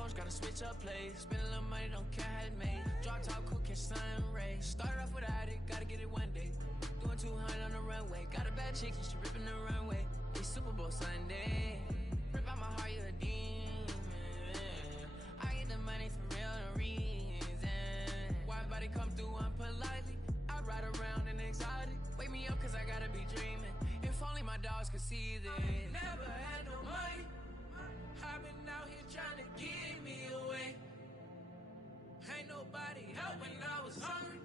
coach, gotta switch up plays. Spend a little money, don't care how it made. Drop top, cool, catch sun rays. Started off without it, gotta get it one day. Doing 200 on the runway. Got a bad chick, she ripping the runway. It's Super Bowl Sunday. Rip out my heart, you a demon. I get the money for real, no reason. Why everybody come through unpolitely? I ride around in exotic. Wake me up, cause I gotta be dreaming. If only my dogs could see this. Never had no money. I've been out here trying to give me away. Ain't nobody help when I was hungry.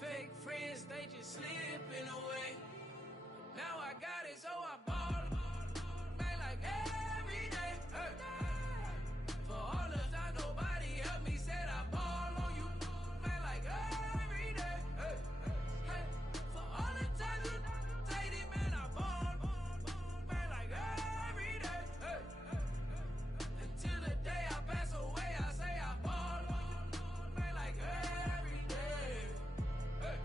Fake friends, they just slipping away. Now I got it, so I ball. Man, like every day. Hey. For all the time nobody helped me, said I ball on you. Man, like every day. Hey. Hey. For all the time you dated, man, I ball. Man, like every day. Hey. Until the day I pass away, I say I ball on you. Man, like every day. Hey.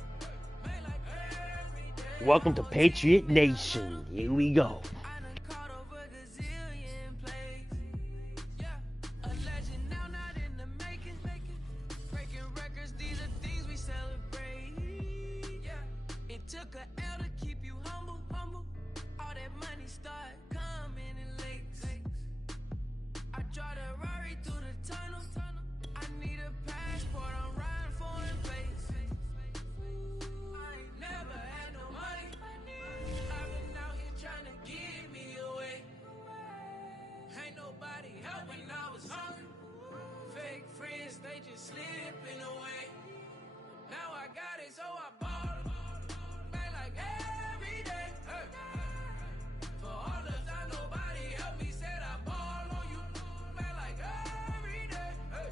Man, like every day. Welcome to Patriot Nation. Here we go. Took a L to keep you humble, humble. All that money start coming in lakes. I drive the Rari through the tunnel. I need a passport, I'm riding foreign place. I ain't never had no money. I've been out here trying to give me away. Ain't nobody help when I was hungry. Fake friends, they just slipping away. Now I got it, so I bought. Like every day, hey. For all the time nobody helped me, said I ball on you. Man, like every day, hey.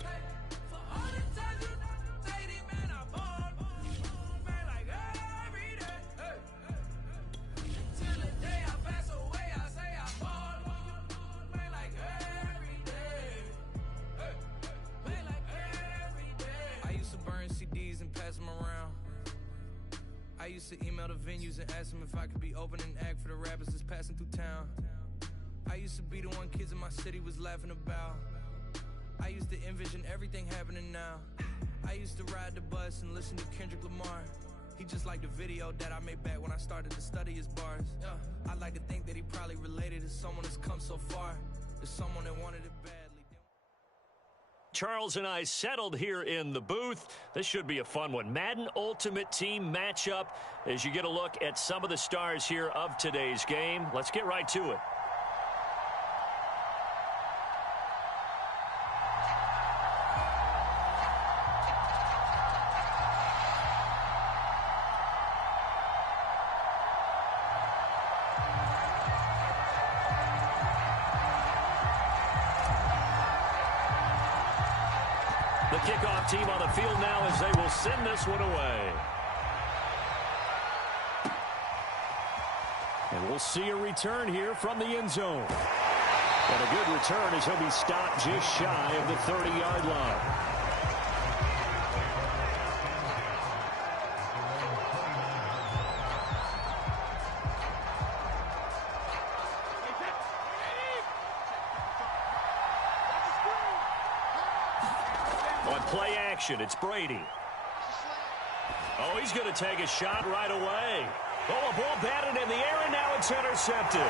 Hey. For all the time you dated, man, I ball. Man, like every day, hey. Till the day I pass away, I say I ball. Man, like every day, hey. Man, like every day. I used to burn CDs and pass them around. I used to email the venues and ask them if I could be opening act for the rappers that's passing through town. I used to be the one kids in my city was laughing about. I used to envision everything happening now. I used to ride the bus and listen to Kendrick Lamar. He just like the video that I made back when I started to study his bars. I'd like to think that he probably related to someone that's come so far, to someone that wanted it badly. Charles and I settled here in the booth. This should be a fun one. Madden Ultimate Team matchup as you get a look at some of the stars here of today's game. Let's get right to it. The kickoff team on the field now as they will send this one away. And we'll see a return here from the end zone. And a good return as he'll be stopped just shy of the 30-yard line. Play action, it's Brady. Oh, he's going to take a shot right away. Oh, a ball batted in the air, and now it's intercepted.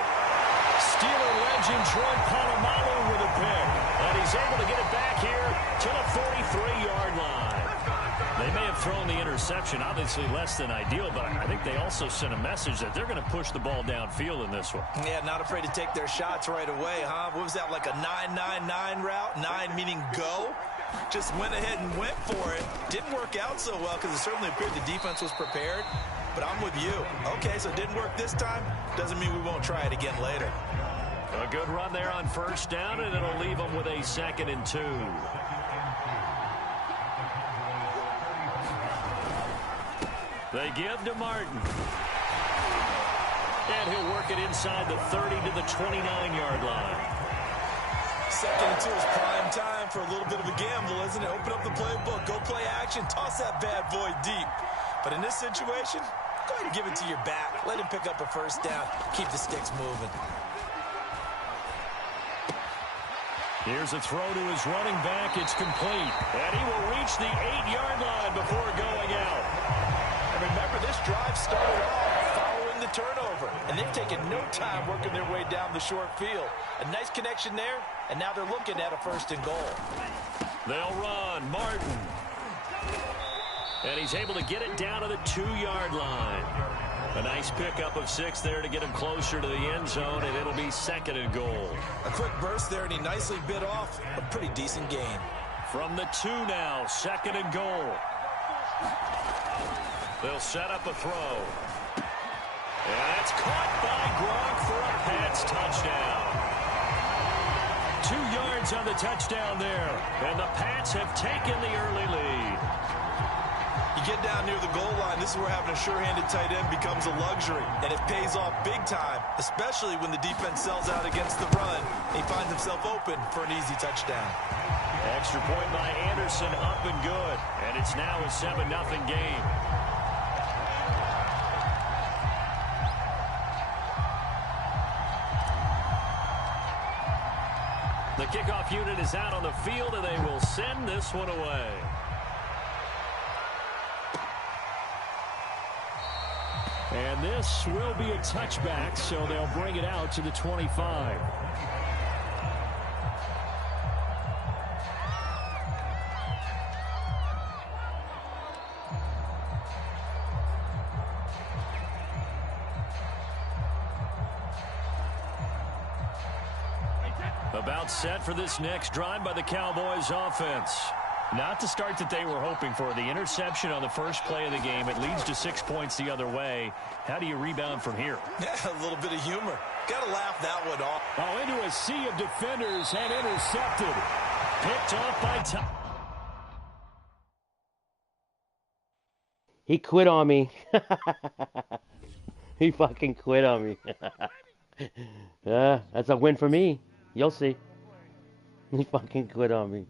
Steeler legend Troy Polamalu with a pick. And he's able to get it back here to the 43-yard line. They may have thrown the interception, obviously less than ideal, but I think they also sent a message that they're going to push the ball downfield in this one. Yeah, not afraid to take their shots right away, huh? What was that, like a 9-9-9 route? 9 meaning go? Just went ahead and went for it. Didn't work out so well because it certainly appeared the defense was prepared. But I'm with you. Okay, so it didn't work this time. Doesn't mean we won't try it again later. A good run there on first down, and it'll leave them with a 2nd and 2. They give to Martin. And he'll work it inside the 30 to the 29-yard line. 2nd and 2 is prime time for a little bit of a gamble, isn't it? Open up the playbook, go play action, toss that bad boy deep. But in this situation, go ahead and give it to your back. Let him pick up a first down. Keep the sticks moving. Here's a throw to his running back. It's complete. And he will reach the 8-yard line before going out. And remember, this drive started off following the turnover. And they've taken no time working their way down the short field. A nice connection there, and now they're looking at a 1st and goal. They'll run. Martin. And he's able to get it down to the 2-yard line. A nice pickup of 6 there to get him closer to the end zone, and it'll be 2nd and goal. A quick burst there, and he nicely bit off a pretty decent gain. From the 2 now, 2nd and goal. They'll set up a throw. And that's caught by Gronk for a Pats touchdown. 2 yards on the touchdown there, and the Pats have taken the early lead. You get down near the goal line, this is where having a sure-handed tight end becomes a luxury, and it pays off big time, especially when the defense sells out against the run, and he finds himself open for an easy touchdown. Extra point by Anderson, up and good, and it's now a 7-0 game. The kickoff unit is out on the field, and they will send this one away. And this will be a touchback, so they'll bring it out to the 25. About set for this next drive by the Cowboys offense. Not the start that they were hoping for. The interception on the first play of the game. It leads to 6 points the other way. How do you rebound from here? Yeah, a little bit of humor. Got to laugh that one off. Oh, into a sea of defenders and intercepted. Picked off by Tom. He quit on me. He fucking quit on me. That's a win for me. You'll see. He fucking quit on me.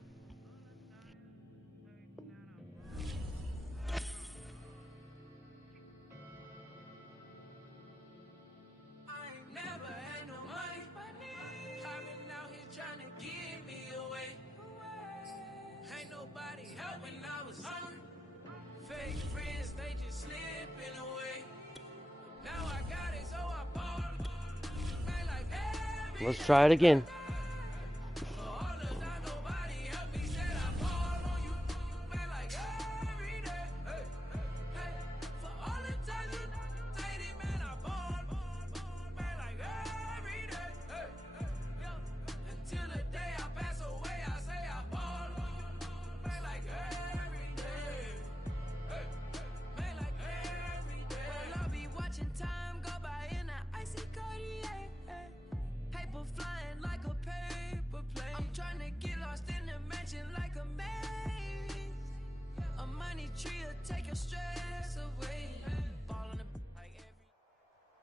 Let's try it again.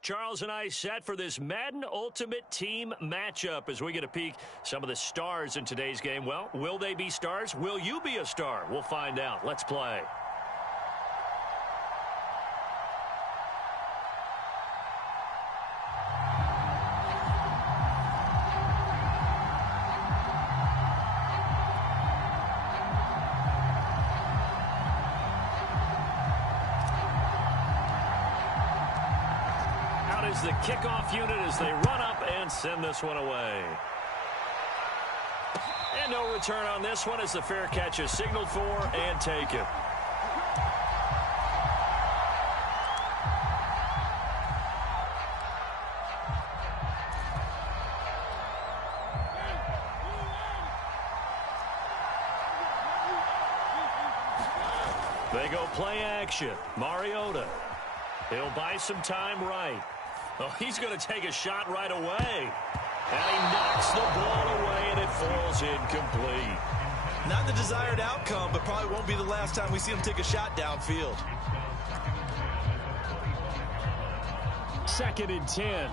Charles and I set for this Madden Ultimate Team matchup as we get a peek some of the stars in today's game. Well, will they be stars? Will you be a star? We'll find out. Let's play. Is the kickoff unit as they run up and send this one away. And no return on this one as the fair catch is signaled for and taken. They go play action. Mariota. He'll buy some time right. Oh, he's going to take a shot right away. And he knocks the ball away, and it falls incomplete. Not the desired outcome, but probably won't be the last time we see him take a shot downfield. 2nd and 10.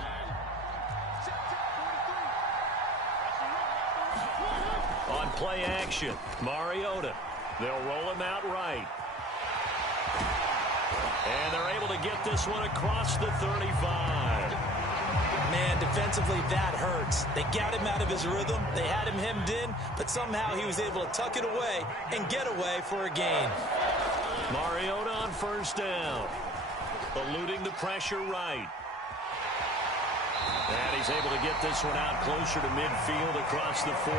On play action, Mariota. They'll roll him out right. And they're able to get this one across the 35. Man, defensively, that hurts. They got him out of his rhythm. They had him hemmed in, but somehow he was able to tuck it away and get away for a gain. Mariota on first down. Eluding the pressure right. And he's able to get this one out closer to midfield across the 45.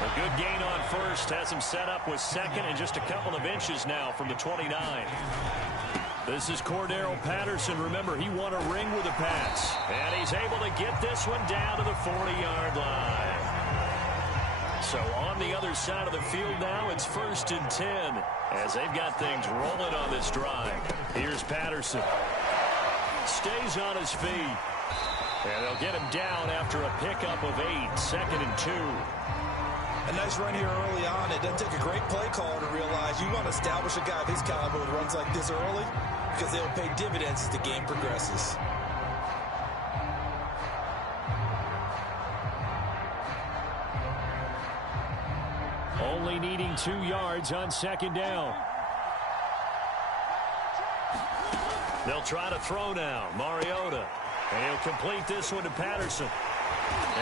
A good gain on first has him set up with second and just a couple of inches now from the 29. This is Cordero Patterson. Remember, he won a ring with a pass. And he's able to get this one down to the 40-yard line. So on the other side of the field now, it's 1st and 10 as they've got things rolling on this drive. Here's Patterson. Stays on his feet. And they'll get him down after a pickup of 8, 2nd and 2. A nice run here early on. It doesn't take a great play caller to realize you want to establish a guy of his caliber with runs like this early because they'll pay dividends as the game progresses. Only needing 2 yards on 2nd down. They'll try to throw now. Mariota. And he'll complete this one to Patterson.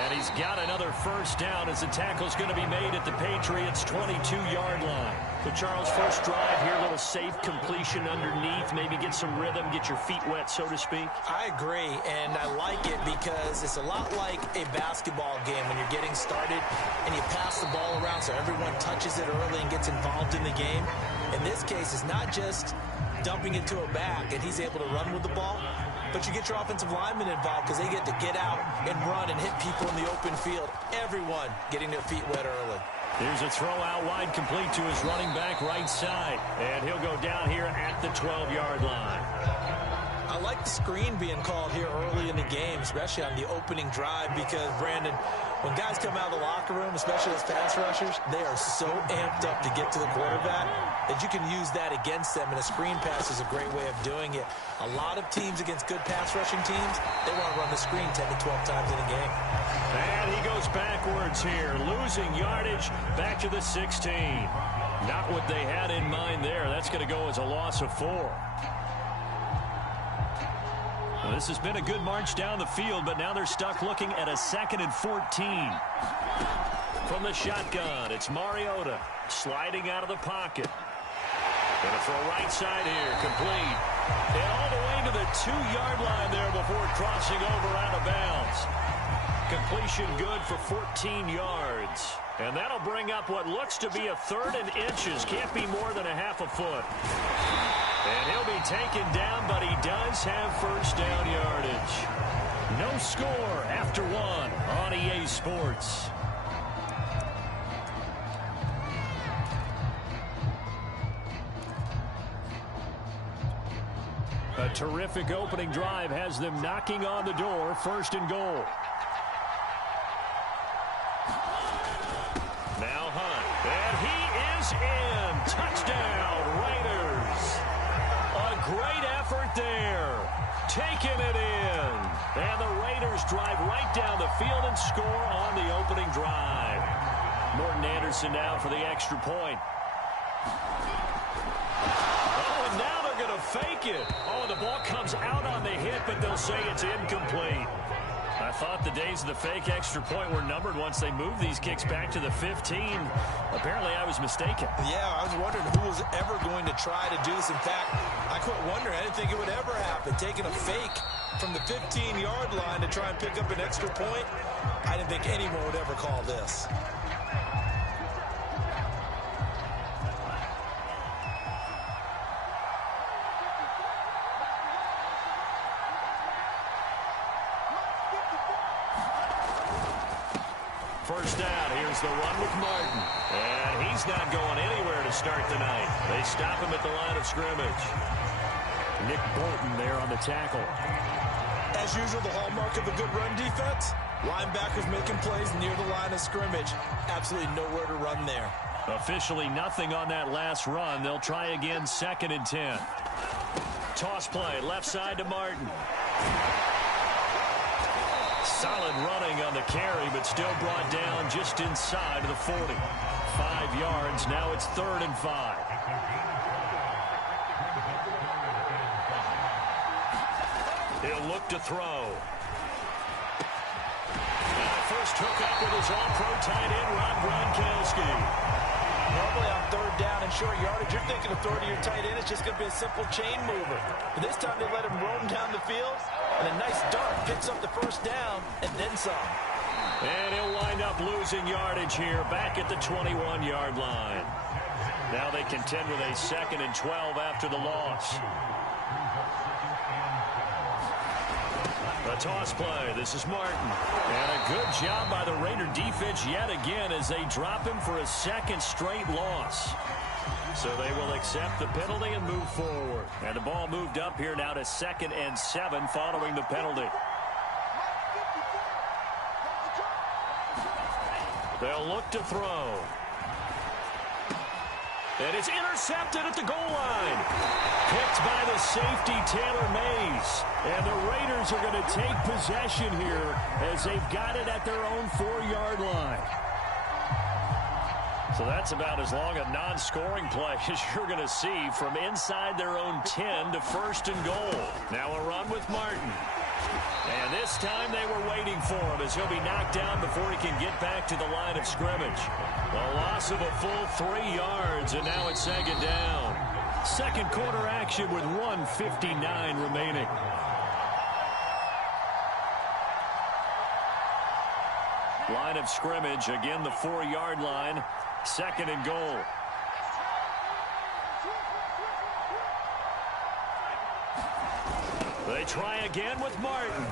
And he's got another first down as the tackle's going to be made at the Patriots' 22-yard line. So, Charles, first drive here, a little safe completion underneath. Maybe get some rhythm, get your feet wet, so to speak. I agree, and I like it because it's a lot like a basketball game when you're getting started and you pass the ball around so everyone touches it early and gets involved in the game. In this case, it's not just dumping it to a back and he's able to run with the ball, but you get your offensive linemen involved because they get to get out and run and hit people in the open field. Everyone getting their feet wet early. Here's a throw out wide complete to his running back right side. And he'll go down here at the 12-yard line. I like the screen being called here early in the game, especially on the opening drive because, Brandon, when guys come out of the locker room, especially as pass rushers, they are so amped up to get to the quarterback that you can use that against them, and a screen pass is a great way of doing it. A lot of teams against good pass rushing teams, they want to run the screen 10 to 12 times in a game. And he goes backwards here, losing yardage back to the 16. Not what they had in mind there. That's going to go as a loss of 4. Well, this has been a good march down the field, but now they're stuck looking at a 2nd and 14. From the shotgun, it's Mariota sliding out of the pocket. Gonna throw right side here, complete. And all the way to the 2-yard line there before crossing over out of bounds. Completion good for 14 yards. And that'll bring up what looks to be a 3rd and inches. Can't be more than a half a foot. And he'll be taken down, but he does have first down yardage. No score after 1 on EA Sports. A terrific opening drive has them knocking on the door, 1st and goal. Now Hunt, and he is in. Touchdown, Raiders. A great effort there. Taking it in. And the Raiders drive right down the field and score on the opening drive. Morton Anderson now for the extra point. Oh, and now they're going to fake it. Oh, and the ball comes out on the hit, but they'll say it's incomplete. I thought the days of the fake extra point were numbered once they moved these kicks back to the 15. Apparently, I was mistaken. Yeah, I was wondering who was ever going to try to do this. In fact, I quit wondering. I didn't think it would ever happen. Taking a fake from the 15-yard line to try and pick up an extra point, I didn't think anyone would ever call this. First down, here's the run with Martin. And he's not going anywhere to start the night. They stop him at the line of scrimmage. Nick Bolton there on the tackle. As usual, the hallmark of a good run defense, linebackers making plays near the line of scrimmage. Absolutely nowhere to run there. Officially nothing on that last run. They'll try again, 2nd and 10. Toss play, left side to Martin. Solid running on the carry, but still brought down just inside of the 40. 5 yards. Now it's 3rd and 5. He'll look to throw. first hookup with his all-pro tight end, Rob Gronkowski. Normally on third down and short yardage, you're thinking of throwing to your tight end. It's just going to be a simple chain mover. But this time they let him roam down the field, and a nice dart picks up the first down and then some. And he'll wind up losing yardage here back at the 21-yard line. Now they contend with a 2nd and 12 after the loss. A toss play. This is Martin. And a good job by the Raider defense yet again as they drop him for a 2nd straight loss. So they will accept the penalty and move forward. And the ball moved up here now to 2nd and 7 following the penalty. They'll look to throw. And it's intercepted at the goal line. Picked by the safety, Taylor Mays. And the Raiders are going to take possession here as they've got it at their own 4-yard line. So that's about as long a non-scoring play as you're going to see from inside their own 10 to 1st and goal. Now a run with Martin. And this time they were waiting for him as he'll be knocked down before he can get back to the line of scrimmage. A loss of a full 3 yards, and now it's 2nd down. 2nd quarter action with 1:59 remaining. Line of scrimmage, again the 4-yard line, 2nd and goal. They try again with Martin.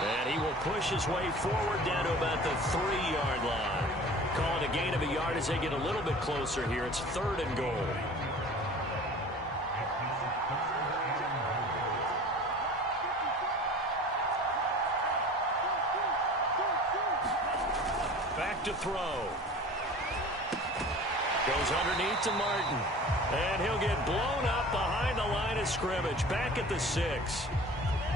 And he will push his way forward down to about the 3-yard line. Call it a gain of a yard as they get a little bit closer here. It's 3rd and goal. Back to throw. Goes underneath to Martin. And he'll get blown up behind the line of scrimmage. Back at the 6.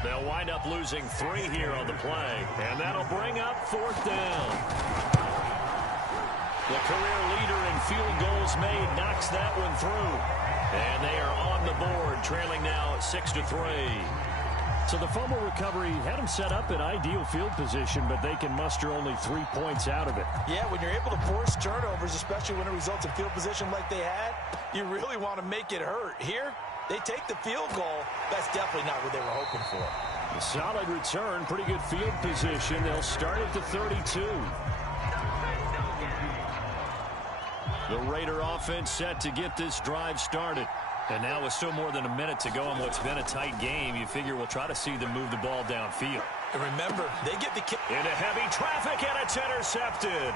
They'll wind up losing 3 here on the play. And that'll bring up 4th down. The career leader in field goals made knocks that one through. And they are on the board, trailing now 6-3. So the fumble recovery had them set up in ideal field position, but they can muster only 3 points out of it. Yeah, when you're able to force turnovers, especially when it results in field position like they had, you really want to make it hurt. Here, they take the field goal. That's definitely not what they were hoping for. A solid return, pretty good field position. They'll start at the 32. The Raider offense set to get this drive started. And now with still more than a minute to go in what's been a tight game, you figure we'll try to see them move the ball downfield. And remember, they get the kick. Into heavy traffic, and it's intercepted.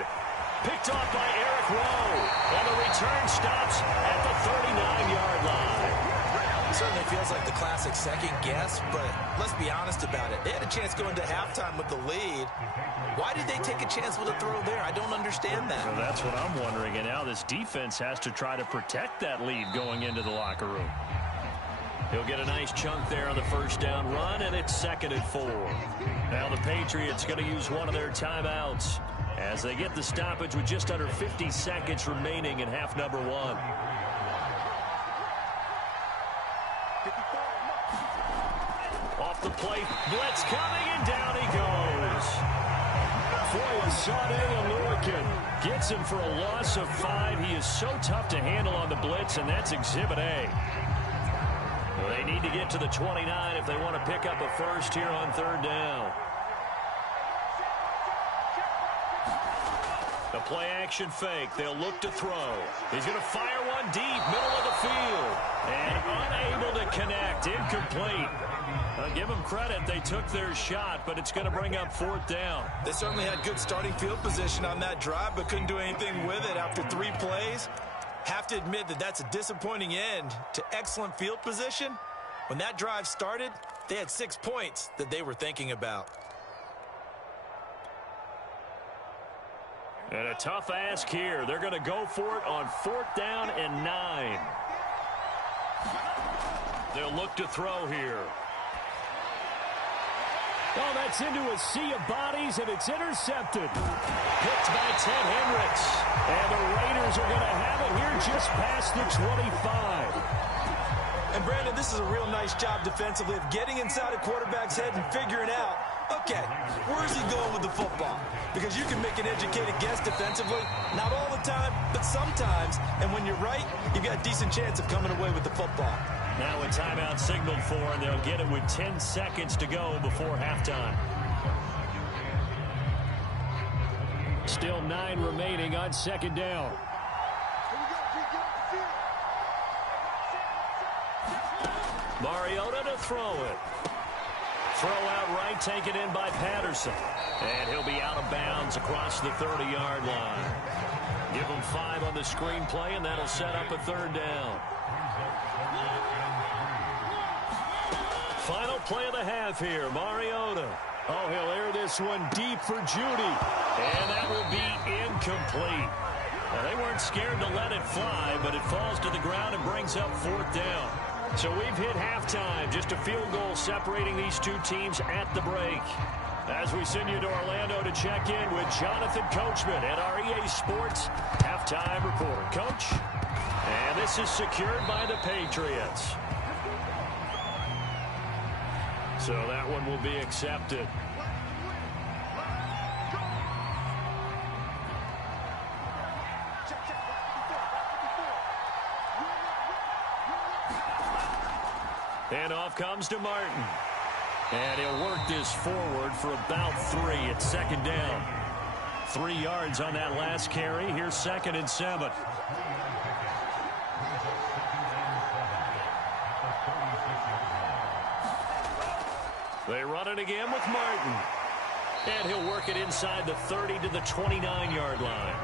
Picked off by Eric Rowe. And the return stops at the 39-yard line. It certainly feels like the classic second guess, but let's be honest about it. They had a chance going to halftime with the lead. Why did they take a chance with a throw there? I don't understand that. Well, that's what I'm wondering. And now this defense has to try to protect that lead going into the locker room. He'll get a nice chunk there on the 1st down run, and it's 2nd and 4. Now the Patriots going to use one of their timeouts as they get the stoppage with just under 50 seconds remaining in half number 1. Off the plate, blitz coming, and down he goes. Foyesade Alurkin gets him for a loss of 5. He is so tough to handle on the blitz, and that's Exhibit A. Well, they need to get to the 29 if they want to pick up a first here on 3rd down. The play-action fake. They'll look to throw. He's going to fire one deep, middle of the field. And unable to connect. Incomplete. Give them credit. They took their shot, but it's going to bring up 4th down. They certainly had good starting field position on that drive, but couldn't do anything with it after 3 plays. Have to admit that that's a disappointing end to excellent field position. When that drive started, they had 6 points that they were thinking about. And a tough ask here. They're going to go for it on 4th down and 9. They'll look to throw here. Oh, that's into a sea of bodies, and it's intercepted. Picked by Ted Hendricks. And the Raiders are going to have it here just past the 25. And, Brandon, this is a real nice job defensively of getting inside a quarterback's head and figuring out Okay, where is he going with the football? Because you can make an educated guess defensively. Not all the time, but sometimes. And when you're right, you've got a decent chance of coming away with the football. Now a timeout signaled for, and they'll get it with 10 seconds to go before halftime. Still 9 remaining on second down. Mariota to throw it. Throw out right, taken in by Patterson. And he'll be out of bounds across the 30-yard line. Give him 5 on the screen play, and that'll set up a third down. Final play of the half here, Mariota. Oh, he'll air this one deep for Judy. And that will be incomplete. Now, they weren't scared to let it fly, but it falls to the ground and brings up fourth down. So we've hit halftime. Just a field goal separating these two teams at the break. As we send you to Orlando to check in with Jonathan Coachman at our EA Sports Halftime Report. Coach, and this is secured by the Patriots. So that one will be accepted. And off comes to Martin. And he'll work this forward for about 3 at second down. 3 yards on that last carry. Here's 2nd and 7. They run it again with Martin. And he'll work it inside the 30 to the 29-yard line.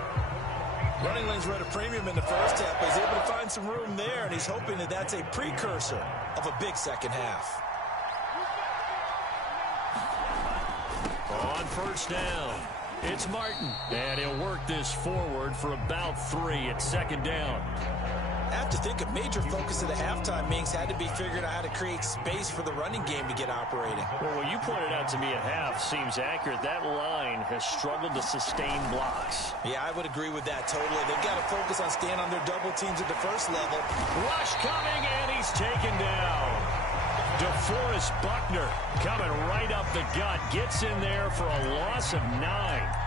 Running lanes were at a premium in the first half, but he's able to find some room there, and he's hoping that that's a precursor of a big second half. On first down, it's Martin. And he'll work this forward for about 3 at second down. I have to think a major focus of the halftime meetings had to be figuring out how to create space for the running game to get operating. Well, what you pointed out to me at half seems accurate. That line has struggled to sustain blocks. Yeah, I would agree with that totally. They've got to focus on staying on their double teams at the first level. Rush coming, and he's taken down. DeForest Buckner coming right up the gut. Gets in there for a loss of 9.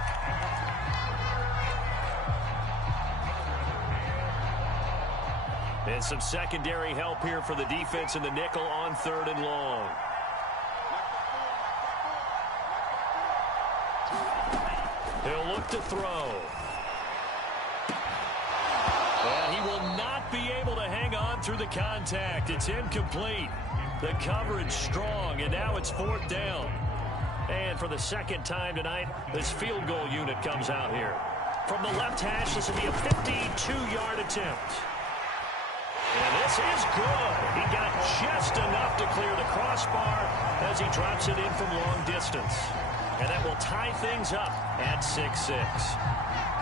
And some secondary help here for the defense in the nickel on 3rd and long. He'll look to throw. And he will not be able to hang on through the contact. It's incomplete. The coverage strong, and now it's 4th down. And for the 2nd time tonight, this field goal unit comes out here. From the left hash, this will be a 52-yard attempt. And this is good. He got just enough to clear the crossbar as he drops it in from long distance. And that will tie things up at 6-6.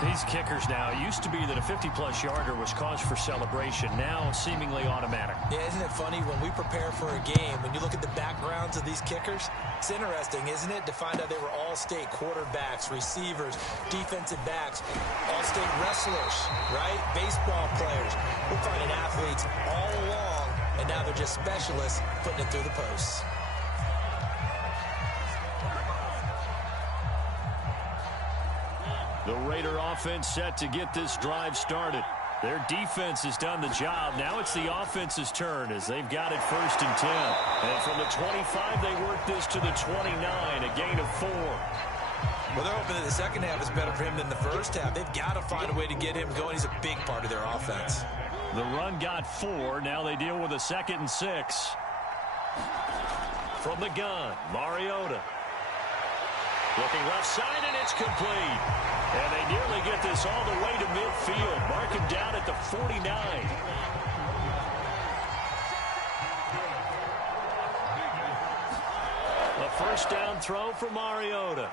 These kickers now, it used to be that a 50-plus yarder was cause for celebration. Now seemingly automatic. Yeah, isn't it funny when we prepare for a game, when you look at the backgrounds of these kickers, it's interesting, isn't it, to find out they were all-state quarterbacks, receivers, defensive backs, all-state wrestlers, right? Baseball players. We're finding athletes all along, and now they're just specialists putting it through the posts. The Raider offense set to get this drive started. Their defense has done the job. Now it's the offense's turn as they've got it 1st and 10. And from the 25, they work this to the 29, a gain of 4. Well, they're hoping that the second half is better for him than the first half. They've got to find a way to get him going. He's a big part of their offense. The run got 4. Now they deal with a 2nd and 6. From the gun, Mariota. Looking left side, and it's complete. And they nearly get this all the way to midfield. Mark him down at the 49. A first down throw for Mariota.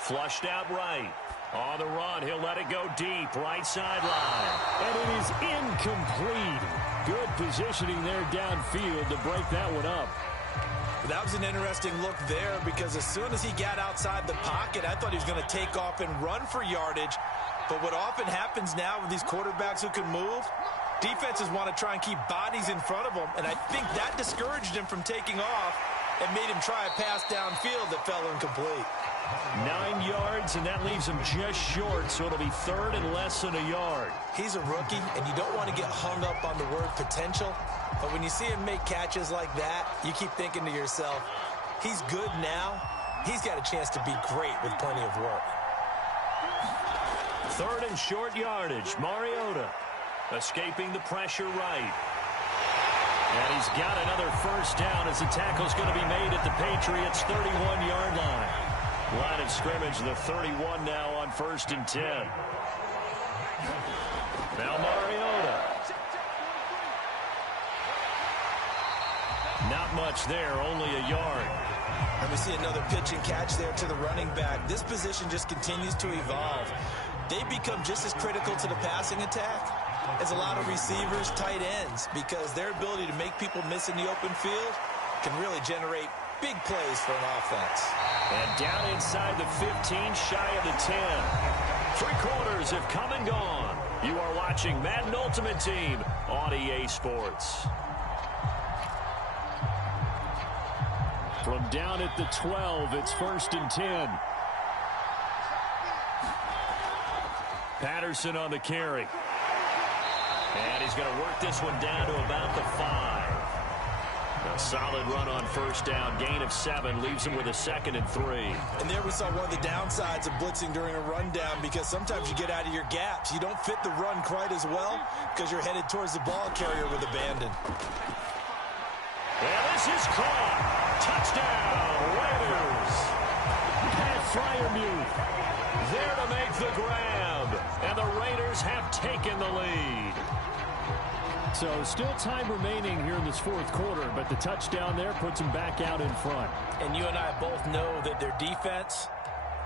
Flushed out right. On the run, he'll let it go deep, right sideline. And it is incomplete. Good positioning there downfield to break that one up. That was an interesting look there because as soon as he got outside the pocket, I thought he was going to take off and run for yardage. But what often happens now with these quarterbacks who can move, defenses want to try and keep bodies in front of them, and I think that discouraged him from taking off. and made him try a pass downfield that fell incomplete. 9 yards, and that leaves him just short, so it'll be third and less than a yard. He's a rookie, and you don't want to get hung up on the word potential, but when you see him make catches like that, you keep thinking to yourself, he's good now. He's got a chance to be great with plenty of work. Third and short yardage. Mariota escaping the pressure right. And he's got another first down as the tackle's going to be made at the Patriots' 31-yard line. Line of scrimmage, the 31 now on 1st and 10. Now Mariota. Not much there, only a yard. And we see another pitch and catch there to the running back. This position just continues to evolve. They become just as critical to the passing attack as a lot of receivers, tight ends, because their ability to make people miss in the open field can really generate big plays for an offense. And down inside the 15, shy of the 10. 3 quarters have come and gone. You are watching Madden Ultimate Team on EA Sports. From down at the 12, it's 1st and 10. Patterson on the carry. And he's going to work this one down to about the 5. A solid run on first down. Gain of 7 leaves him with a 2nd and 3. And there we saw one of the downsides of blitzing during a rundown, because sometimes you get out of your gaps. You don't fit the run quite as well because you're headed towards the ball carrier with abandon. And this is caught. Touchdown, Raiders. Pat Fryermuth there to make the grab. And the Raiders have taken the lead. So still time remaining here in this 4th quarter, but the touchdown there puts them back out in front. And you and I both know that their defense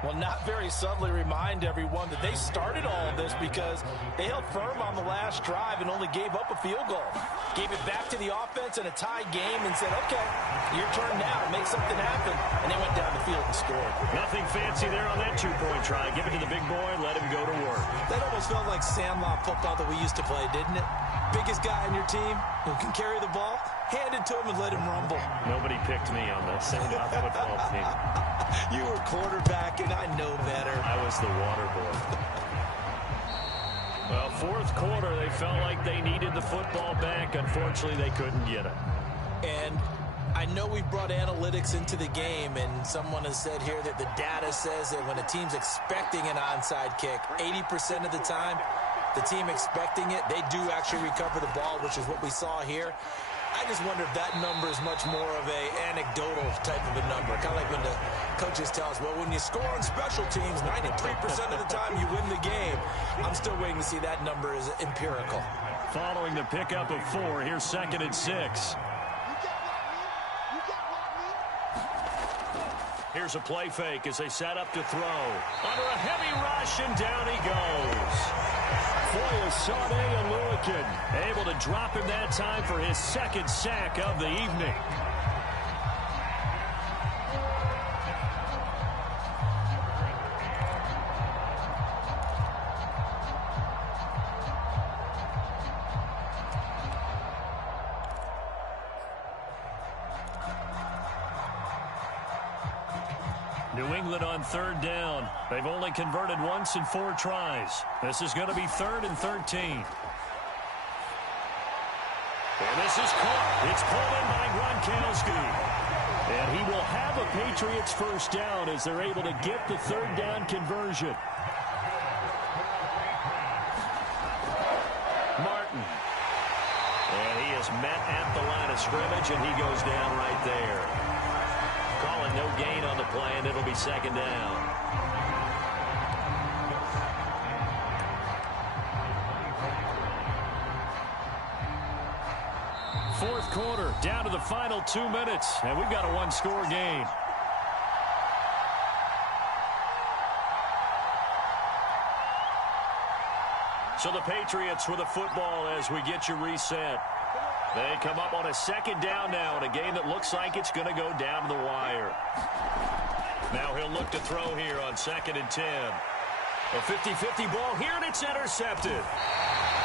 will not very subtly remind everyone that they started all of this because they held firm on the last drive and only gave up a field goal. Gave it back to the offense in a tie game and said, okay, your turn now, make something happen. And they went down the field and scored. Nothing fancy there on that 2-point try. Give it to the big boy, let him go to work. That almost felt like Sandlot football that we used to play, didn't it? Biggest guy on your team who can carry the ball, hand it to him and let him rumble. Nobody picked me on the Sandlot football team. You were quarterback, and I know better. I was the water boy. Well, 4th quarter, they felt like they needed the football back. Unfortunately, they couldn't get it. And I know we brought analytics into the game, and someone has said here that the data says that when a team's expecting an onside kick, 80% of the time, the team expecting it, they do actually recover the ball, which is what we saw here. I just wonder if that number is much more of a anecdotal type of a number. Kind of like when the coaches tell us, well, when you score on special teams, 93% of the time you win the game. I'm still waiting to see that number is empirical. Following the pickup of 4, here's 2nd and 6. Here's a play fake as they set up to throw. Under a heavy rush, and down he goes. Foyesade Aluakin able to drop him that time for his 2nd sack of the evening. New England on 3rd down. They've only converted once in 4 tries. This is going to be 3rd and 13. And this is caught. It's pulled in by Gronkowski. And he will have a Patriots first down as they're able to get the 3rd down conversion. Martin. And he is met at the line of scrimmage, and he goes down right there. Calling no gain on the play, and it'll be 2nd down. Fourth quarter, down to the final 2 minutes, and we've got a 1-score game. So the Patriots with the football as we get you reset. They come up on a 2nd down now in a game that looks like it's going to go down to the wire. Now he'll look to throw here on 2nd and 10. A 50-50 ball here, and it's intercepted.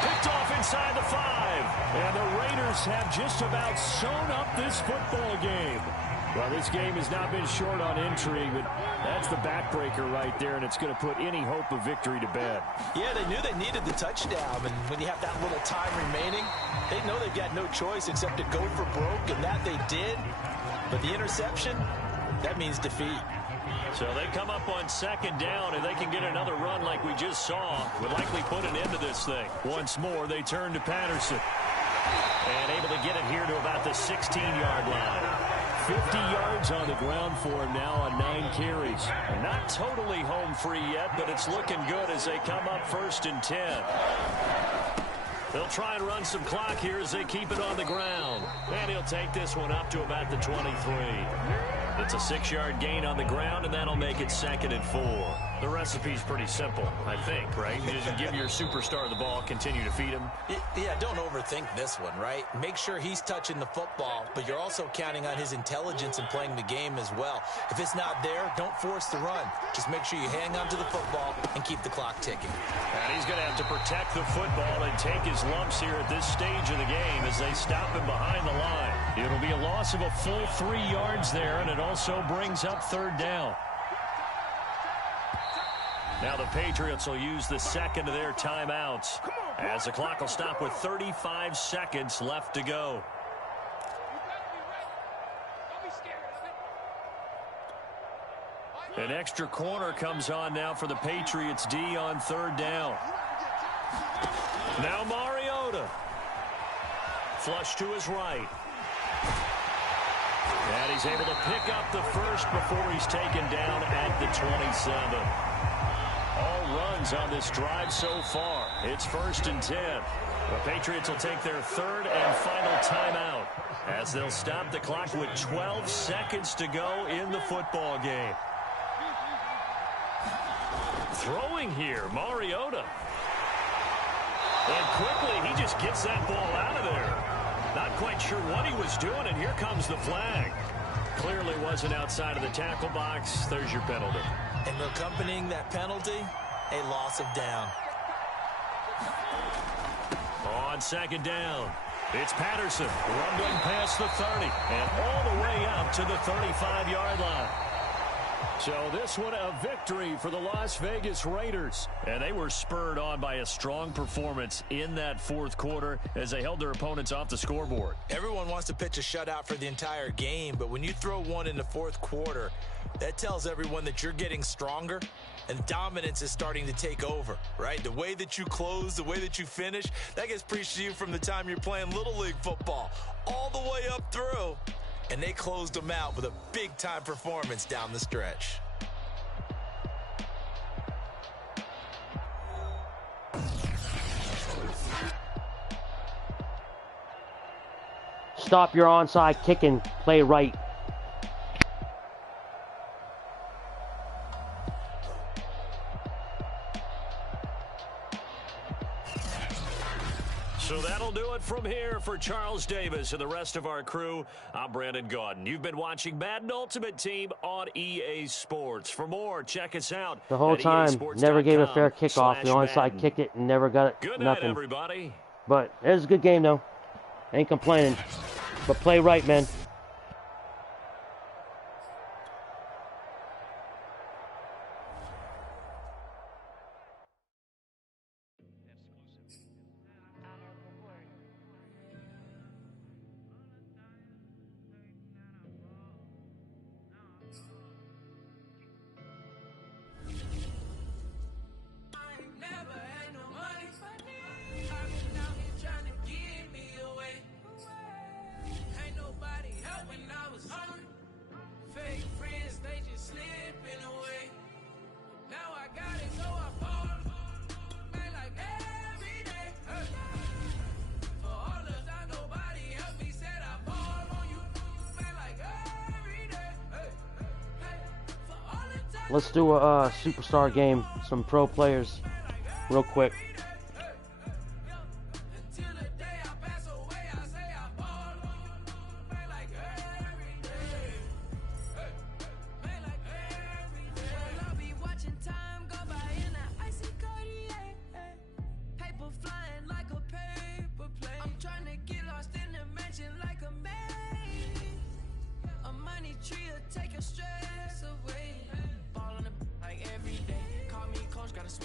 Picked off inside the 5. And the Raiders have just about sewn up this football game. Well, this game has not been short on intrigue, but that's the backbreaker right there, and it's going to put any hope of victory to bed. Yeah, they knew they needed the touchdown, and when you have that little time remaining, they know they've got no choice except to go for broke, and that they did. But the interception, that means defeat. So they come up on second down, and they can get another run like we just saw. Would likely put an end to this thing. Once more, they turn to Patterson. And able to get it here to about the 16-yard line. 50 yards on the ground for him now on 9 carries. Not totally home free yet, but it's looking good as they come up 1st and 10. They'll try and run some clock here as they keep it on the ground. And he'll take this one up to about the 23. It's a 6-yard gain on the ground, and that'll make it 2nd and 4. The recipe's pretty simple, I think, right? You just give your superstar the ball, continue to feed him. Yeah, don't overthink this one, right? Make sure he's touching the football, but you're also counting on his intelligence in playing the game as well. If it's not there, don't force the run. Just make sure you hang on to the football and keep the clock ticking. And he's going to have to protect the football and take his lumps here at this stage of the game as they stop him behind the line. It'll be a loss of a full 3 yards there, and it also brings up 3rd down. Now the Patriots will use the second of their timeouts as the clock will stop with 35 seconds left to go. An extra corner comes on now for the Patriots D on 3rd down. Now Mariota. Flush to his right. And he's able to pick up the first before he's taken down at the 27. All runs on this drive so far. It's 1st and 10. The Patriots will take their 3rd and final timeout as they'll stop the clock with 12 seconds to go in the football game. Throwing here, Mariota. And quickly, he just gets that ball out of there. Not quite sure what he was doing, and here comes the flag. Clearly wasn't outside of the tackle box. There's your penalty. And accompanying that penalty, a loss of down. On 2nd down, it's Patterson rumbling past the 30 and all the way up to the 35-yard line. So this one a victory for the Las Vegas Raiders. And they were spurred on by a strong performance in that 4th quarter as they held their opponents off the scoreboard. Everyone wants to pitch a shutout for the entire game, but when you throw one in the 4th quarter, that tells everyone that you're getting stronger and dominance is starting to take over, right? The way that you close, the way that you finish, that gets preached to you from the time you're playing Little League football all the way up through. And they closed them out with a big-time performance down the stretch. Stop your onside kicking. Play right. So that'll do it from here for Charles Davis and the rest of our crew. I'm Brandon Gaudin. You've been watching Madden Ultimate Team on EA Sports. For more, check us out. The whole time, never gave a fair kickoff. The onside kicked it and never got it. Good night, nothing. Everybody. But it was a good game, though. Ain't complaining. But play right, man. Let's do a superstar game. Some pro players, real quick. Money tree.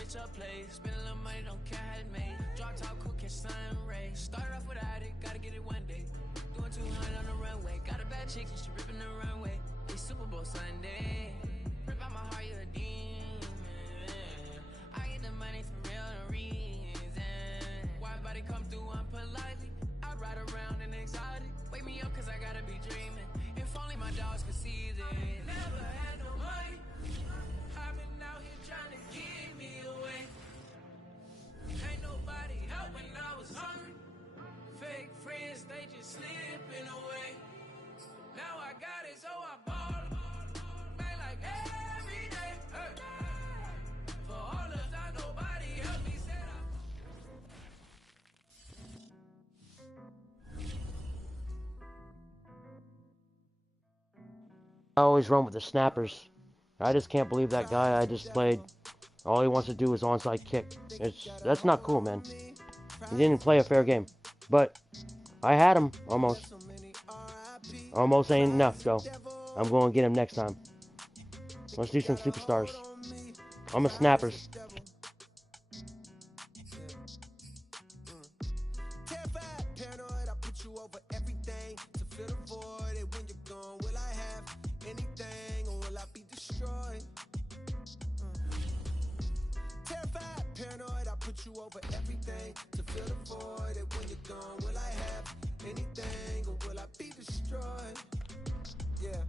switch up plays. Spend a little money, don't care how it's made. Drop top, cool, catch sun rays. Started off without it, gotta get it one day. Doing 200 on the runway. Got a bad chick, and she ripping the runway. It's Super Bowl Sunday. Rip out my heart, you a demon. I get the money for real reason. Why everybody come through unpolitely? I ride around in exotic. Wake me up, cause I gotta be dreaming. If only my dogs could see this. Never had no money. I've been out here trying to keep me away. Ain't nobody help when I was hungry. Fake friends, they just slipping away. Now I got it, so I ball. Man, like every day. Hey. For all the time, nobody helped me set up. I always run with the snappers. I just can't believe that guy I just played. All he wants to do is onside kick. That's not cool, man. He didn't play a fair game. But I had him almost. Almost ain't enough though. I'm going to get him next time. Let's do some superstars. I'm a snappers. You over everything to fill the void. And when you're gone, will I have anything or will I be destroyed? Yeah.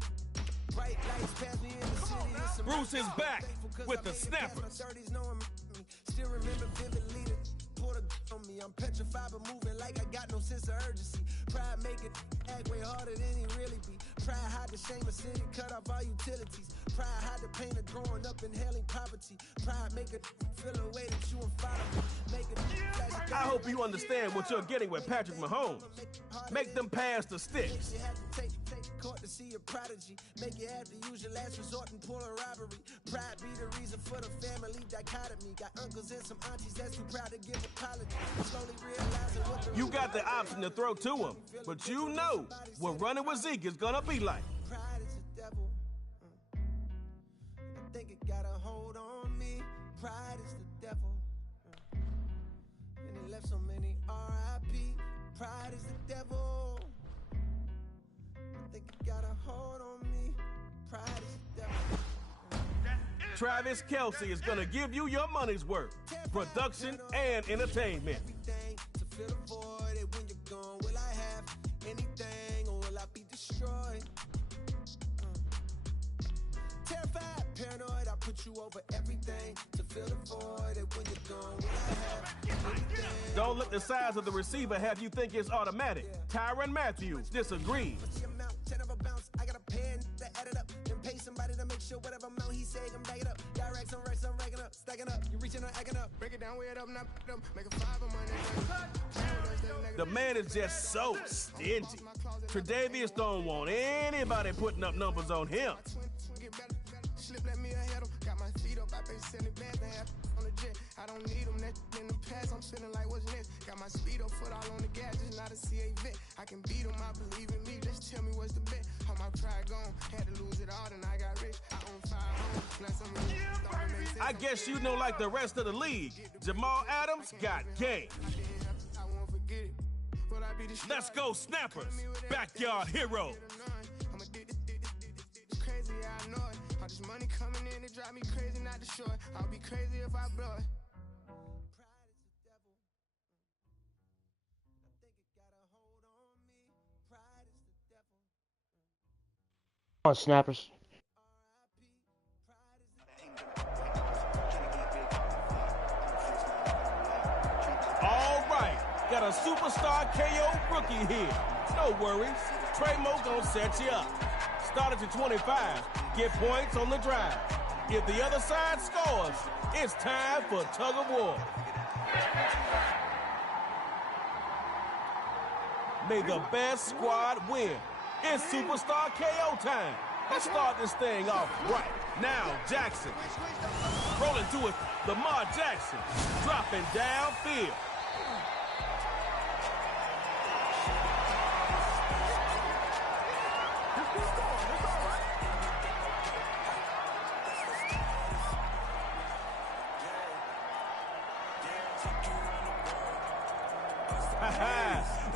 Bright lights pass me in the city. Bruce is back with the snapper. Still remember vividly the put a on me. I'm petrified but moving like I got no sense of urgency. Pride make it act way harder than he really be. Pride hide the shame of city, cut off all utilities. Pride hide the pain of growing up inhaling poverty. Pride make it feel a way that you and follow me. Make it I hope you understand what you're getting with Patrick Mahomes. Make them pass the sticks. You have to take court to see a prodigy. Make you have to use your last resort and pull a robbery. Pride be the reason for the family dichotomy. Got uncles and some aunties that's too proud to give apologies. Slowly realizing what the You got the option to throw to him, but you know what running with Zeke is gonna be like. Pride is the devil. I think it got a hold on me. Pride is the devil. And he left so many R.I.P. Pride is the devil. I think it got a hold on me. Pride is the devil. Travis Kelce is gonna give you your money's worth. Production and entertainment. Everything to fill the void. And when you're gone, will I have anything or will I be destroyed? Terrified, paranoid, I put you over everything to fill the void. And when you're gone, will I have anything? Don't let the size of the receiver have you think it's automatic. Tyrann Mathieu disagrees. What's the amount? 10 of a bounce. I got a pen to add it up. Then pay somebody to make sure whatever amount he say, can back it up. Direct, I'm racking up, stacking up. You reaching out, acting up. Break it down, weigh it up, not up. Make a 5 of money. The man is just so stingy. Tre'Davious don't want anybody putting up numbers on him. Slip, let me ahead 'em. Got my feet up, I pay 70 bands to have on the jet. I don't need them, that in the past, I'm feeling like what's next. Got my speed up, foot all on the gas, just not a CA vet. I can beat them, I believe in me, just tell me what's the bet. All my pride gone, had to lose it all, then I got rich. I own 5 homes, plus I'm a I guess you know like the rest of the league, Jamal Adams got game. I won't forget it. Will I be the Let's go Snappers, backyard hero. I'm addicted, it's crazy, I know it. All this money coming in, it drive me crazy, not to show it. I'll be crazy if I blow it. Pride is the devil. I think it got a hold on me. Pride is the devil. Come on, snappers. All right, got a superstar KO rookie here. No worries, Trey Mo gonna set you up. Start at 25, get points on the drive. If the other side scores, it's time for tug of war. May the best squad win. It's superstar KO time. Let's start this thing off right. Now Jackson, rolling to it, Lamar Jackson, dropping downfield.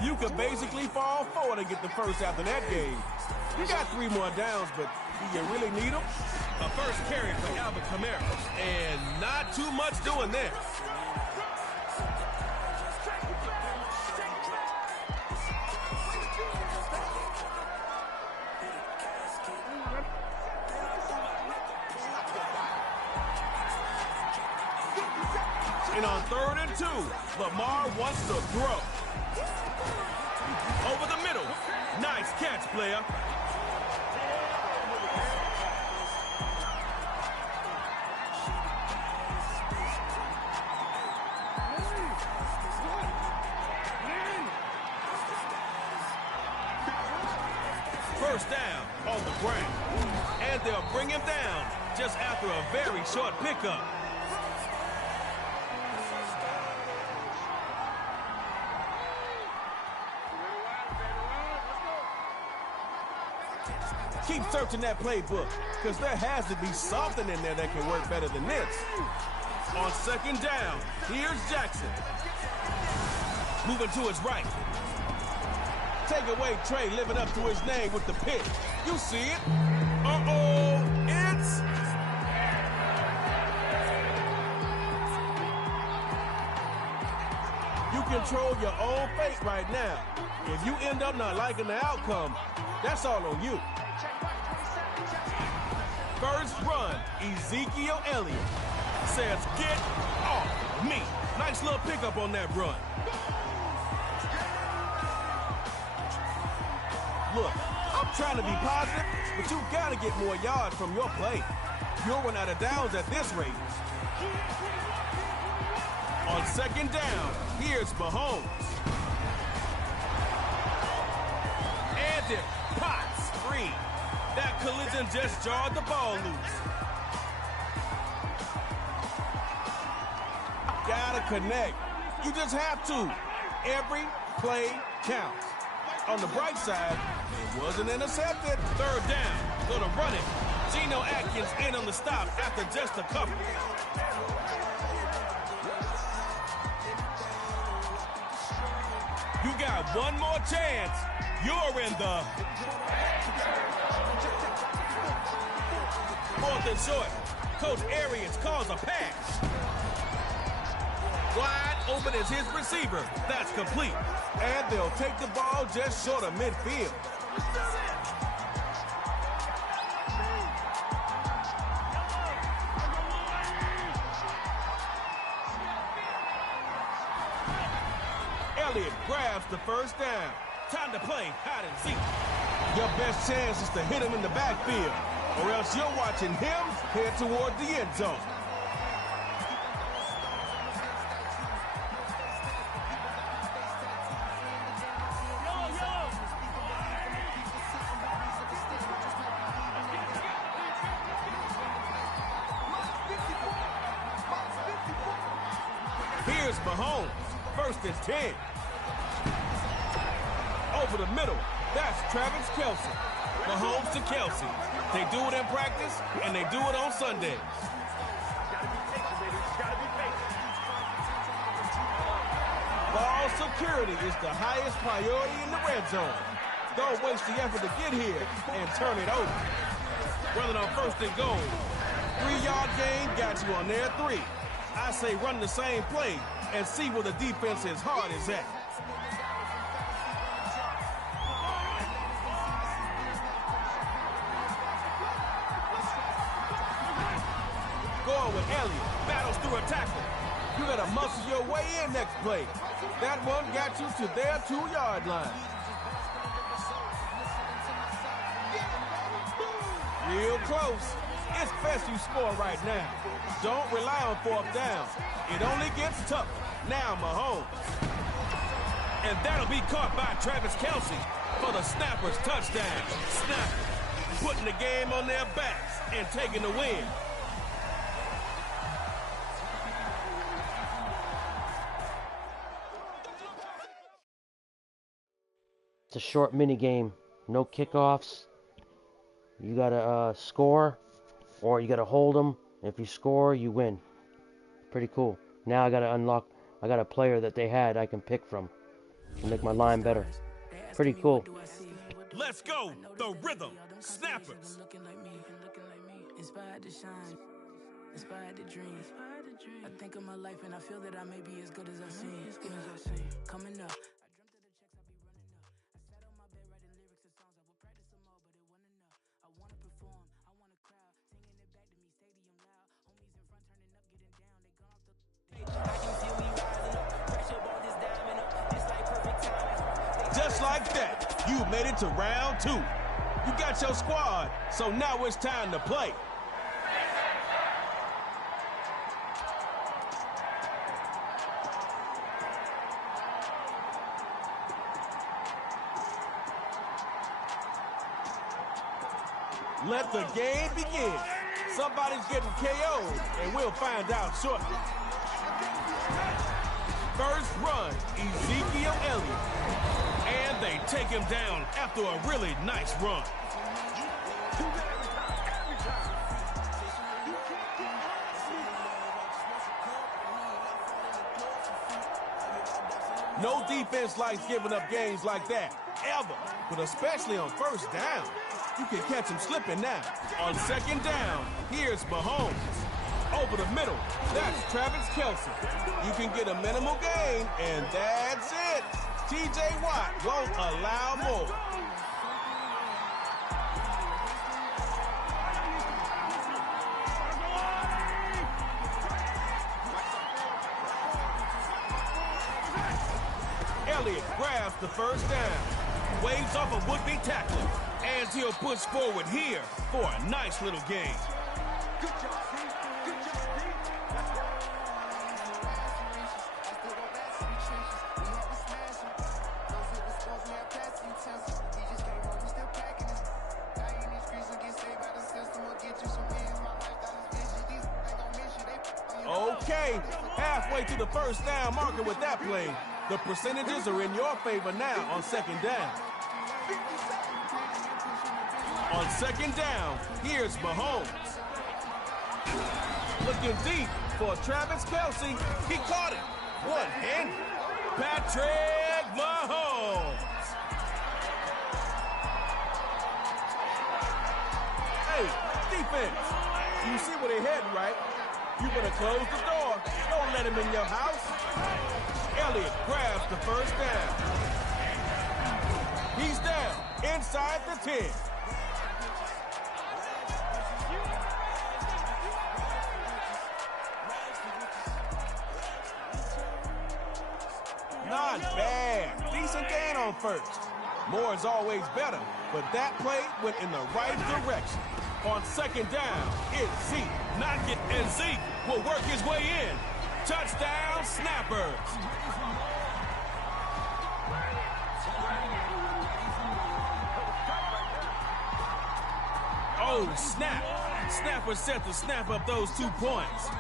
You could basically fall forward and get the first after that game. You got 3 more downs, but do you really need them? A first carry for Alvin Kamara, and not too much doing there. And on 3rd and 2, Lamar wants to throw. Over the middle. Nice catch, player. First down on the ground. And they'll bring him down just after a very short pickup. Keep searching that playbook, because there has to be something in there that can work better than this. On 2nd down, here's Jackson. Moving to his right. Take away Trey living up to his name with the pick. You see it. Uh-oh, it's... You control your own fate right now. If you end up not liking the outcome, that's all on you. First run, Ezekiel Elliott says, "Get off me." Nice little pickup on that run. Look, I'm trying to be positive, but you gotta get more yards from your play. You'll run out of downs at this rate. On 2nd down, here's Mahomes. And it pots free. That collision just jarred the ball loose. Gotta connect. You just have to. Every play counts. On the bright side, it wasn't intercepted. 3rd down. Gonna run it. Geno Atkins in on the stop after just a couple. You got one more chance. You're in the 4th and short. Coach Arians calls a pass. Wide open is his receiver. That's complete. And they'll take the ball just short of midfield. Elliott grabs the first down. Time to play hide and seek. Your best chance is to hit him in the backfield, or else you're watching him head toward the end zone. Here's Mahomes. 1st and 10. Over the middle. That's Travis Kelce. Mahomes to Kelce. They do it in practice, and they do it on Sundays. Ball security is the highest priority in the red zone. Don't waste the effort to get here and turn it over. Running on 1st and goal. 3-yard gain got you on their 3. I say run the same play and see where the defense's heart is at. Going with Elliott, battles through a tackle. You gotta muscle your way in next play. That one got you to their 2-yard line. Real close. It's best you score right now. Don't rely on 4th down. It only gets tougher. Now Mahomes. And that'll be caught by Travis Kelce for the Snappers' touchdown. Snappers putting the game on their backs and taking the win. It's a short mini game. No kickoffs. You gotta score, or you gotta hold them. If you score, you win. Pretty cool. Now I gotta unlock. I got a player that they had I can pick from. to make my line better. Pretty cool. Let's go, the rhythm, snappers. Inspired to shine, inspired to dream. I think of my life and I feel that I may be as good as I seem. Coming up. Just like that, you made it to round 2. You got your squad, so now it's time to play. Let the game begin. Somebody's getting KO'd, and we'll find out shortly. First run, Ezekiel Elliott. And they take him down after a really nice run. No defense likes giving up games like that, ever. But especially on first down. You can catch him slipping now. On second down, here's Mahomes. Over the middle, that's Travis Kelce. You can get a minimal gain, and that's it. T.J. Watt won't allow more. Elliott grabs the first down, waves off a would-be tackler, and he'll push forward here for a nice little gain. Good job. Okay, halfway to the first down marker with that play. The percentages are in your favor now on second down. On second down, here's Mahomes. Looking deep for Travis Kelce. He caught it. One-handed. Patrick Mahomes. Hey, defense. You see where they're heading, right? You better close the door. Don't let him in your house. Elliott grabs the first down. He's down inside the 10. Not bad. Decent gain on first. More is always better, but that play went in the right direction. On second down, it's Zeke. And Zeke will work his way in. Touchdown, Snappers. Oh, snap. Snappers set to snap up those 2 points.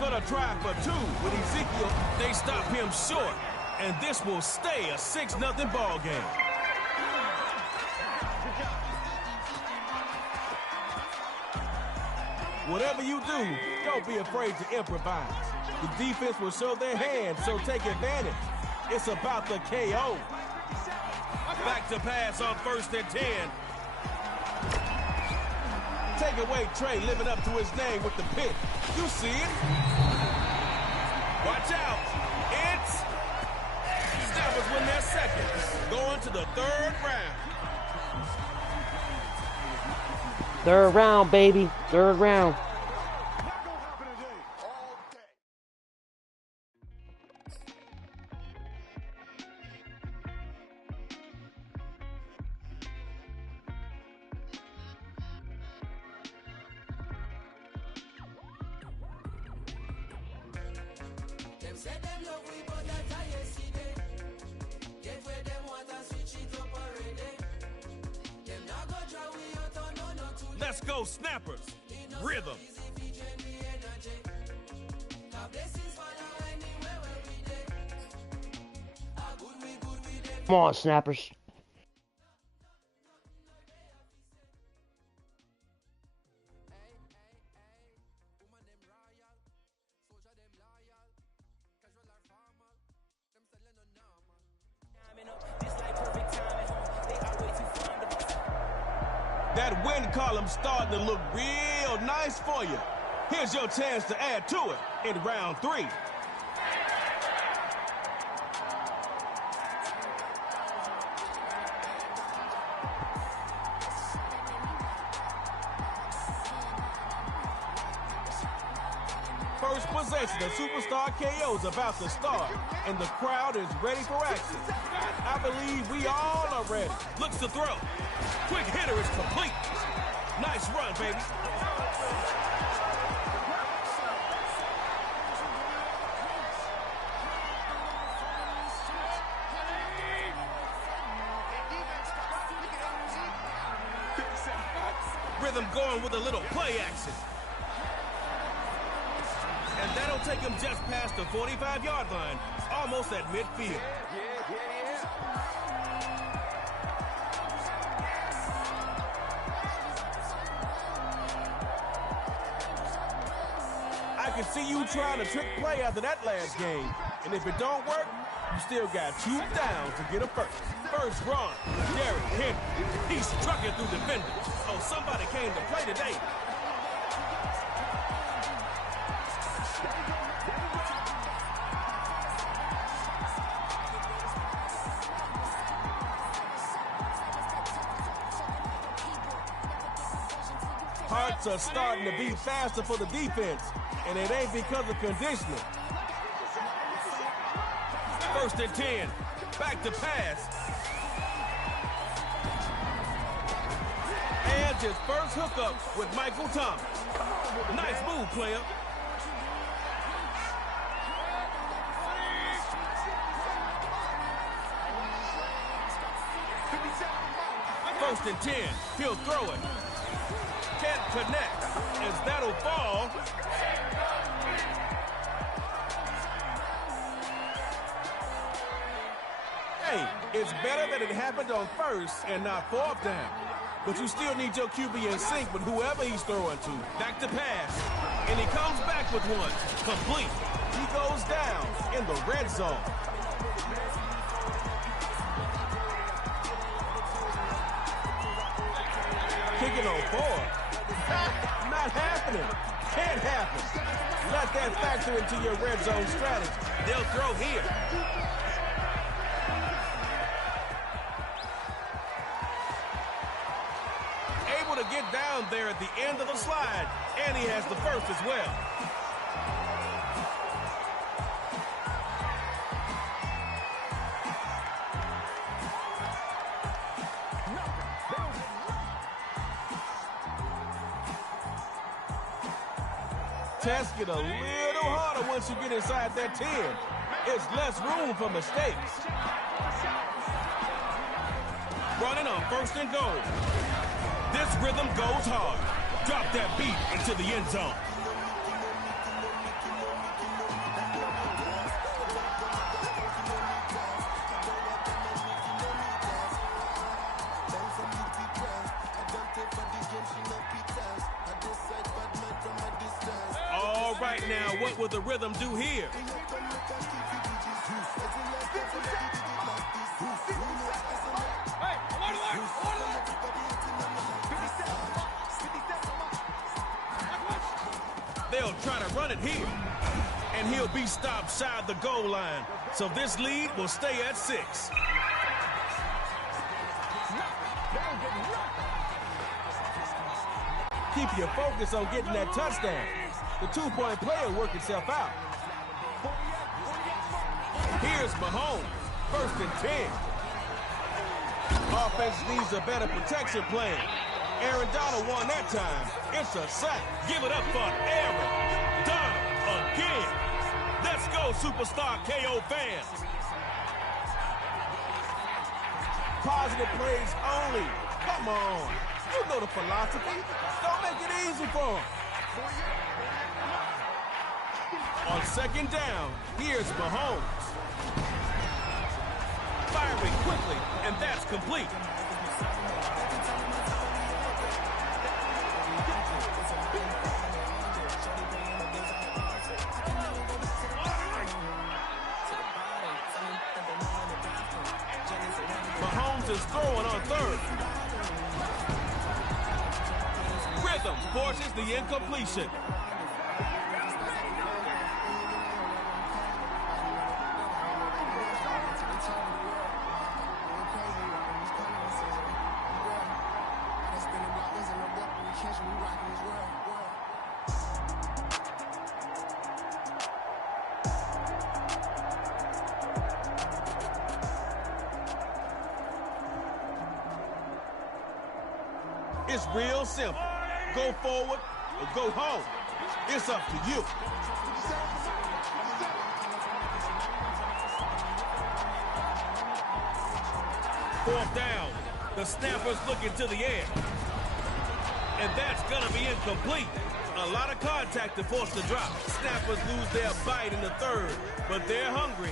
Gonna try for 2 with Ezekiel. They stop him short, and this will stay a 6-0 ball game. Whatever you do, don't be afraid to improvise. The defense will show their hand, so take advantage. It's about the KO. Back to pass on first and 10. Take away Trey living up to his name with the pick. You see it. Watch out. It's Snappers win their second. Going to the 3rd round. 3rd round, baby. 3rd round. Let's go, Snappers. Rhythm. Come on, Snappers. That win column's starting to look real nice for you. Here's your chance to add to it in round 3. First possession of Superstar KO is about to start, and the crowd is ready for action. I believe we all are ready. Looks to throw. Quick hitter is complete. Nice run, baby. Rhythm going with a little play action. And that'll take him just past the 45-yard line, almost at midfield. I can see you trying to trick play after that last game. And if it don't work, you still got 2 downs to get a first. First run, Derrick Henry. He's trucking through defenders. Oh, somebody came to play today. Hearts are starting to beat faster for the defense, and it ain't because of conditioning. First and 10, back to pass. And his first hookup with Michael Thomas. Nice move, player. First and 10, he'll throw it. Can't connect, as that'll fall. Hey, it's better that it happened on first and not 4th down. But you still need your QB in sync with whoever he's throwing to. Back to pass, and he comes back with one. Complete. He goes down in the red zone. Kicking on 4. Not happening. Can't happen. Let that factor into your red zone strategy. They'll throw here. Able to get down there at the end of the slide, and he has the first as well. Tests get a little harder once you get inside that 10. It's less room for mistakes. Running on first and goal. This rhythm goes hard. Drop that beat into the end zone. All right now, what will the rhythm do here? They'll try to run it here, and he'll be stopped shy of the goal line. So this lead will stay at 6. Keep your focus on getting that touchdown. The 2-point play will work itself out. Here's Mahomes, first and 10. Offense needs a better protection plan. Aaron Donald won that time. It's a sack. Give it up for Aaron Donald again. Let's go, Superstar KO fans. Positive plays only. Come on. You know the philosophy. Don't make it easy for him. On second down, here's Mahomes. Firing quickly, and that's complete. Mahomes is throwing on third. forces the incompletion. It's real simple. Go forward or go home. It's up to you. Fourth down. The snapper's looking to the air. And that's going to be incomplete. A lot of contact to force the drop. Snappers lose their bite in the third, but they're hungry.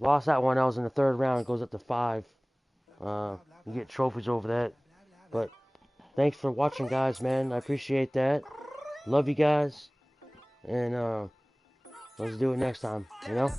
Lost that one. I was in the third round. It goes up to 5. You get trophies over that. But thanks for watching, guys, man. I appreciate that. Love you guys. And let's do it next time, you know?